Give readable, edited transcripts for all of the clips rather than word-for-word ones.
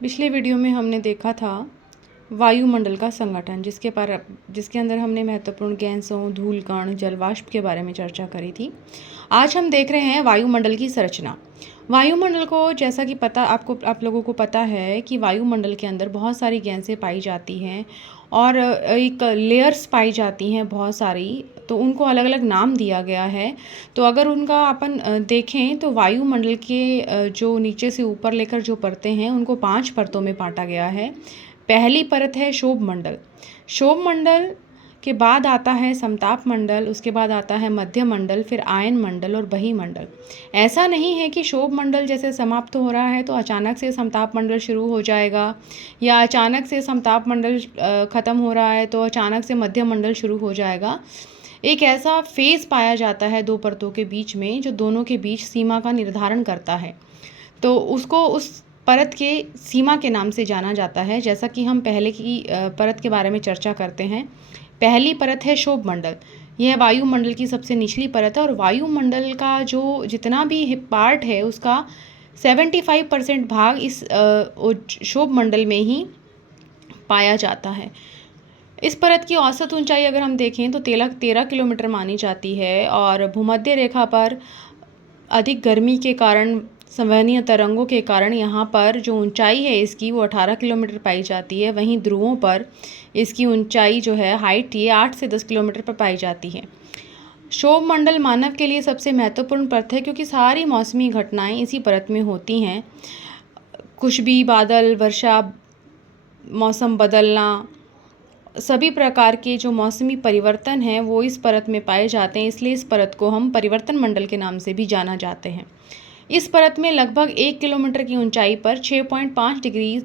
पिछले वीडियो में हमने देखा था वायुमंडल का संगठन, जिसके अंदर हमने महत्वपूर्ण गैसों, धूल कण, जलवाष्प के बारे में चर्चा करी थी। आज हम देख रहे हैं वायुमंडल की संरचना। वायुमंडल को, जैसा कि आप लोगों को पता है कि वायुमंडल के अंदर बहुत सारी गैसें पाई जाती हैं और एक लेयर्स पाई जाती हैं बहुत सारी, तो उनको अलग अलग नाम दिया गया है। तो अगर उनका अपन देखें तो वायुमंडल के जो नीचे से ऊपर लेकर जो परतें हैं उनको 5 परतों में बांटा गया है। पहली परत है शोभमंडल। शोभमंडल के बाद आता है समताप मंडल, उसके बाद आता है मध्य मंडल, फिर आयन मंडल और बहीमंडल। ऐसा नहीं है कि शोभ मंडल जैसे समाप्त हो रहा है तो अचानक से समताप मंडल शुरू हो जाएगा, या अचानक से समताप मंडल ख़त्म हो रहा है तो अचानक से मध्य मंडल शुरू हो जाएगा। एक ऐसा फेज़ पाया जाता है दो परतों के बीच में जो दोनों के बीच सीमा का निर्धारण करता है, तो उसको उस परत के सीमा के नाम से जाना जाता है। जैसा कि हम पहले की परत के बारे में चर्चा करते हैं। पहली परत है शोभमंडल। यह वायुमंडल की सबसे निचली परत है और वायुमंडल का जो जितना भी पार्ट है उसका 75% भाग इस शोभमंडल में ही पाया जाता है। इस परत की औसत ऊंचाई अगर हम देखें तो 13 किलोमीटर मानी जाती है और भूमध्य रेखा पर अधिक गर्मी के कारण, संवहनीय तरंगों के कारण यहाँ पर जो ऊंचाई है इसकी वो 18 किलोमीटर पाई जाती है। वहीं ध्रुवों पर इसकी ऊंचाई जो है, हाइट, ये 8 से 10 किलोमीटर पर पाई जाती है। शोभमंडल मानव के लिए सबसे महत्वपूर्ण परत है क्योंकि सारी मौसमी घटनाएं इसी परत में होती हैं। कुछ भी बादल, वर्षा, मौसम बदलना, सभी प्रकार के जो मौसमी परिवर्तन हैं वो इस परत में पाए जाते हैं, इसलिए इस परत को हम परिवर्तन मंडल के नाम से भी जाना जाते हैं। इस परत में लगभग 1 किलोमीटर की ऊंचाई पर 6.5 डिग्री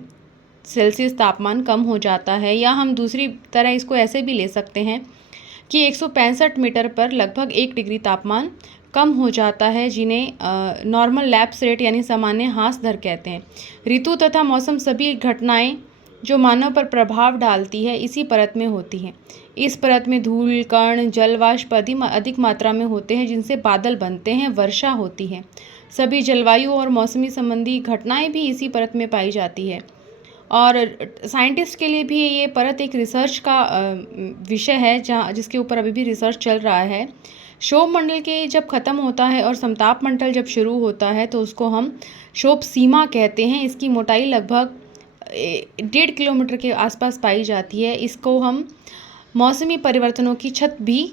सेल्सियस तापमान कम हो जाता है, या हम दूसरी तरह इसको ऐसे भी ले सकते हैं कि 165 मीटर पर लगभग 1 डिग्री तापमान कम हो जाता है, जिन्हें नॉर्मल लैप्स रेट यानी सामान्य हाँस दर कहते हैं। ऋतु तथा मौसम, सभी घटनाएं जो मानव पर प्रभाव डालती है इसी परत में होती हैं। इस परत में धूल कण, जलवाष्प अधिक मात्रा में होते हैं, जिनसे बादल बनते हैं, वर्षा होती है। सभी जलवायु और मौसमी संबंधी घटनाएं भी इसी परत में पाई जाती है। और साइंटिस्ट के लिए भी ये परत एक रिसर्च का विषय है, जिसके ऊपर अभी भी रिसर्च चल रहा है। शोभ मंडल के जब ख़त्म होता है और समताप मंडल जब शुरू होता है तो उसको हम शोभ सीमा कहते हैं। इसकी मोटाई लगभग 1.5 किलोमीटर के आसपास पाई जाती है। इसको हम मौसमी परिवर्तनों की छत भी